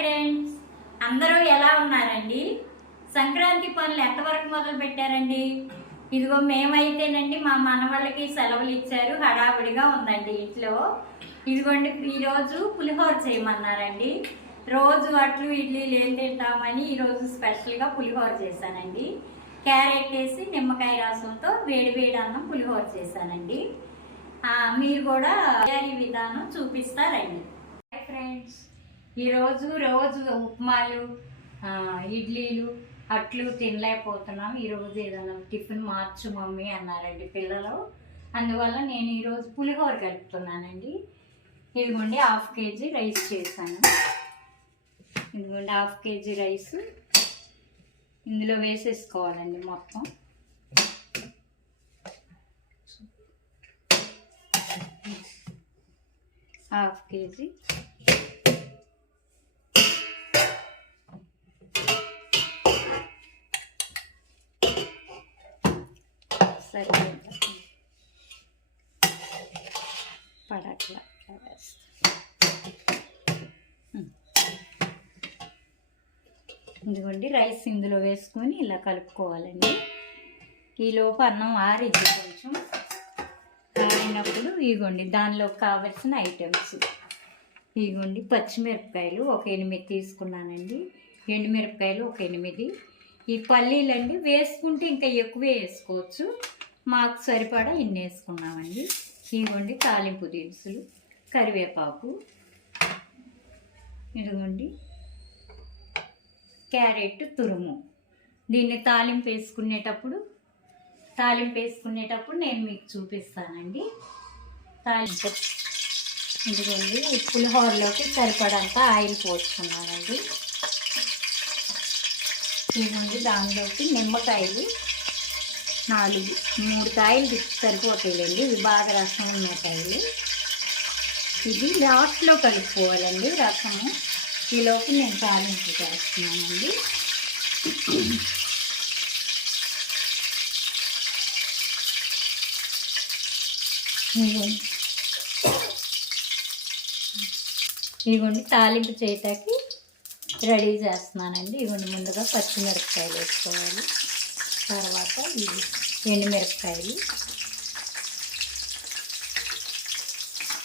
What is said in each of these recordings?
Friends అందరూ ఎలా ఉన్నారండి? సంక్రాంతి పనులు ఎంతవరకు మొదలు పెట్టారండి? ఇదిగో మేమైతేనండి మా మనవాళ్ళకి సెలవులు ఇచ్చారు హడావుడిగా ఉందండి ఇంట్లో. ఇదిగోండి ఈరోజు పులిహోర చేయమన్నారండి. రోజు అట్లు ఇడ్లీలు ఏం తింటామని ఈరోజు స్పెషల్గా పులిహోర చేశానండి. క్యారెట్ వేసి నిమ్మకాయ రసంతో వేడి వేడి అన్నం పులిహోర చేశానండి. మీరు కూడా తయారీ విధానం చూపిస్తారండి. ఫ్రెండ్స్. ఈరోజు రోజు ఉప్మాలు ఇడ్లీలు అట్లు తినలేకపోతున్నాం. ఈరోజు ఏదైనా టిఫిన్ మార్చు మమ్మీ అన్నారండి పిల్లలు. అందువల్ల నేను ఈరోజు పులిహోర కలుపుతున్నానండి. ఇదిగోండి హాఫ్ కేజీ రైస్ చేశాను. ఇదిగోండి హాఫ్ కేజీ రైస్. ఇందులో వేసేసుకోవాలండి మొత్తం. Half KG. సరే పడట్లా. ఇదిగోండి రైస్ ఇందులో వేసుకొని ఇలా కలుపుకోవాలండి. ఈ అన్నం ఆరిద్ది కొంచెం. ఆరినప్పుడు ఇగోండి దానిలో కావలసిన ఐటమ్స్. ఇగోండి పచ్చిమిరపకాయలు ఒక ఎనిమిది తీసుకున్నానండి. ఎండుమిరపకాయలు ఒక ఎనిమిది. ఈ పల్లీలండి వేసుకుంటే ఇంకా ఎక్కువే వేసుకోవచ్చు. మాకు సరిపడా ఇన్ని వేసుకున్నామండి. ఇదిగోండి తాలింపు దినుసులు కరివేపాకు ఇదిగోండి క్యారెట్ తురుము. దీన్ని తాలింపు వేసుకునేటప్పుడు తాలింపు వేసుకునేటప్పుడు నేను మీకు చూపిస్తానండి. తాలింపు ఇదిగోండి పులిహోరలోకి సరిపడంత ఆయిల్ పోసుకున్నానండి. ఇదిగోండి దానిలోకి నిమ్మకాయలు నాలుగు మూడు కాయలు సరిపోతాయిలేండి. ఇవి బాగా రసం ఉన్న కాయలు. ఇది లాస్ట్లో కలుపుకోవాలండి రసము. ఈలోపు నేను తాలింపు చేస్తున్నానండి. ఇవ్వండి తాలింపు చేయటానికి రెడీ చేస్తున్నానండి. ఇదిగోండి ముందుగా పచ్చిమిరపకాయలు వేసుకోవాలి. తర్వాత ఇవి ఎండుమిరపకాయలు.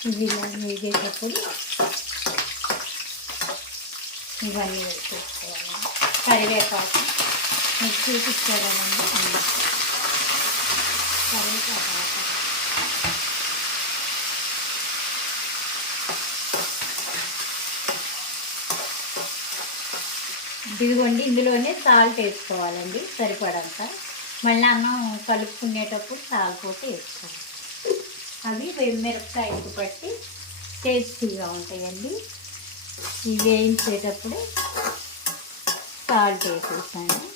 ఇవి ఇలా వేగేటప్పుడు ఇవన్నీ వేసుకోవాలి కరివేపాకు. మీకు చూపించారండి కరివేపాకు. ఇదిగోండి ఇందులోనే సాల్ట్ వేసుకోవాలండి సరిపడంత. మళ్ళీ అన్నం కలుపుకునేటప్పుడు సాల్ట్ ఒకటి వేసుకోవాలి. అవి మిరపకాయలు పట్టి టేస్టీగా ఉంటాయండి. ఇవి వేయించేటప్పుడు సాల్ట్ వేసేసాను.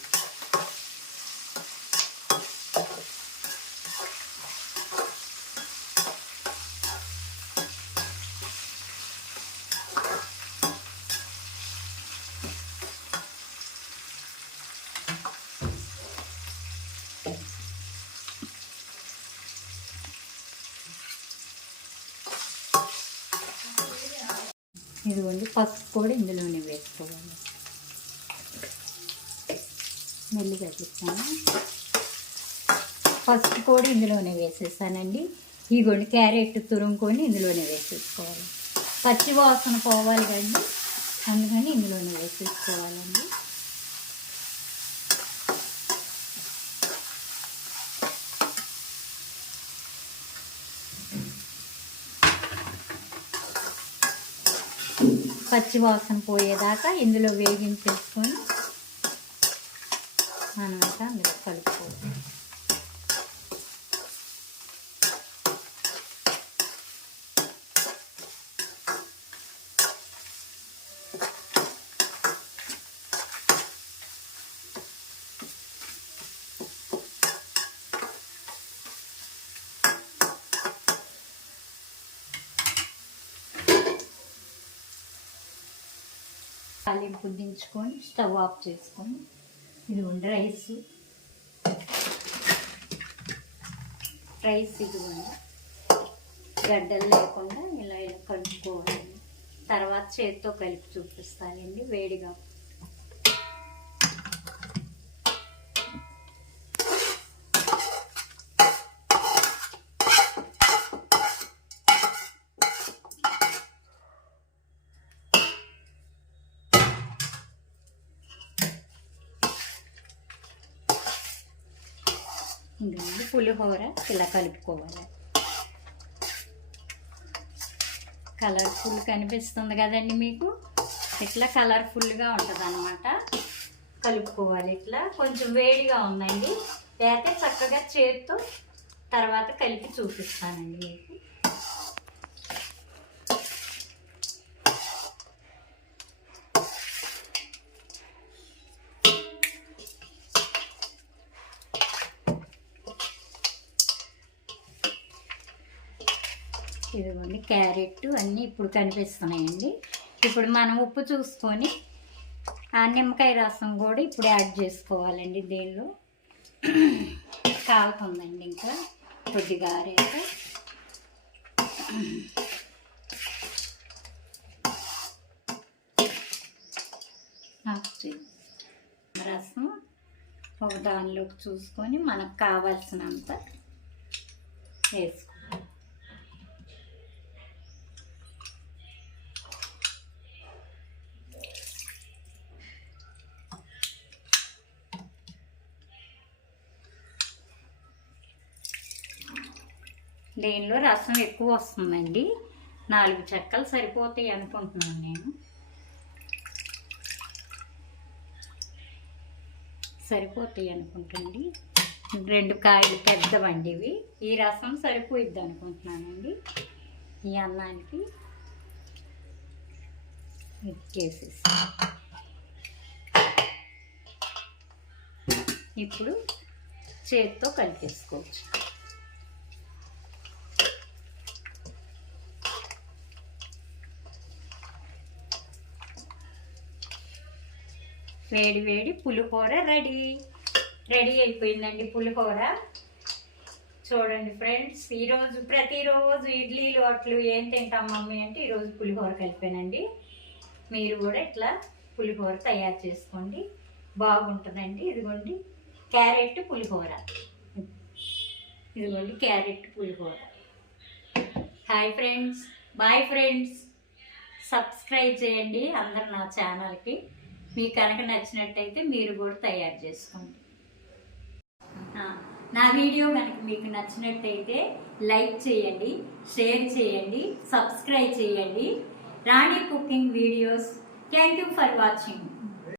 ఇదిగోండి పసుపు కూడా ఇందులోనే వేసుకోవాలి. మెల్లిగా చూస్తాను. పసుపు కూడా ఇందులోనే వేసేసానండి. ఇదిగోండి క్యారెట్ తురుముకొని ఇందులోనే వేసేసుకోవాలి. పచ్చి వాసన పోవాలి కానీ అందుకని ఇందులోనే వేసేసుకోవాలండి. పచ్చివాసన పోయేదాకా ఇందులో వేగించేసుకొని మనమంతా అందులో కలుపుకోవాలి. తాలింపు దించుకొని స్టవ్ ఆఫ్ చేసుకొని ఇది రైస్. రైస్ ఇదిగోండి. గడ్డలు లేకుండా ఇలా ఇలా కలుపుకోవాలి. తర్వాత చేతితో కలిపి చూపిస్తానండి వేడిగా ఇదండి పులిహోర ఇలా కలుపుకోవాలి కలర్ఫుల్ కనిపిస్తుంది కదండి మీకు? ఇట్లా కలర్ఫుల్గా ఉంటుంది అనమాట కలుపుకోవాలి ఇట్లా. కొంచెం వేడిగా ఉందండి. లేకపోతే చక్కగా చేతితో తర్వాత కలిపి చూపిస్తానండి మీకు ఇదిగోండి క్యారెట్ అన్నీ ఇప్పుడు కనిపిస్తున్నాయండి. ఇప్పుడు మనం ఉప్పు చూసుకొని ఆ నిమ్మకాయ రసం కూడా ఇప్పుడు యాడ్ చేసుకోవాలండి దీనిలో. కాలుతుందండి ఇంకా కొద్దిగా ఆరాక. రసం ఒక దానిలోకి చూసుకొని మనకు కావాల్సినంత వేసుకోవాలి. దీనిలో రసం ఎక్కువ వస్తుందండి. నాలుగు చెక్కలు సరిపోతాయి అనుకుంటున్నాను నేను. సరిపోతాయి అనుకుంటండి. రెండు కాయలు పెద్దవండి ఇవి. ఈ రసం సరిపోయిద్ది అనుకుంటున్నానండి. ఈ అన్నానికి చేసేసి ఇప్పుడు చేతితో కలిపేసుకోవచ్చు. వేడి వేడి పులిహోర రెడీ. రెడీ అయిపోయిందండి పులిహోర. చూడండి ఫ్రెండ్స్ ఈరోజు ప్రతిరోజు ఇడ్లీలు అట్లు ఏం తింటాం మమ్మీ అంటే ఈరోజు పులిహోర కలిపానండి. మీరు కూడా ఇట్లా పులిహోర తయారు చేసుకోండి. బాగుంటుందండి. ఇదిగోండి క్యారెట్ పులిహోర. ఇదిగోండి క్యారెట్ పులిహోర. Hi friends bye friends. Subscribe చేయండి అందరు నా ఛానల్కి. మీకు కనుక నచ్చినట్టయితే మీరు కూడా తయారు చేసుకోండి. నా వీడియో కనుక మీకు నచ్చినట్టయితే లైక్ చేయండి షేర్ చేయండి సబ్స్క్రైబ్ చేయండి. Rani cooking videos. Thank you for watching.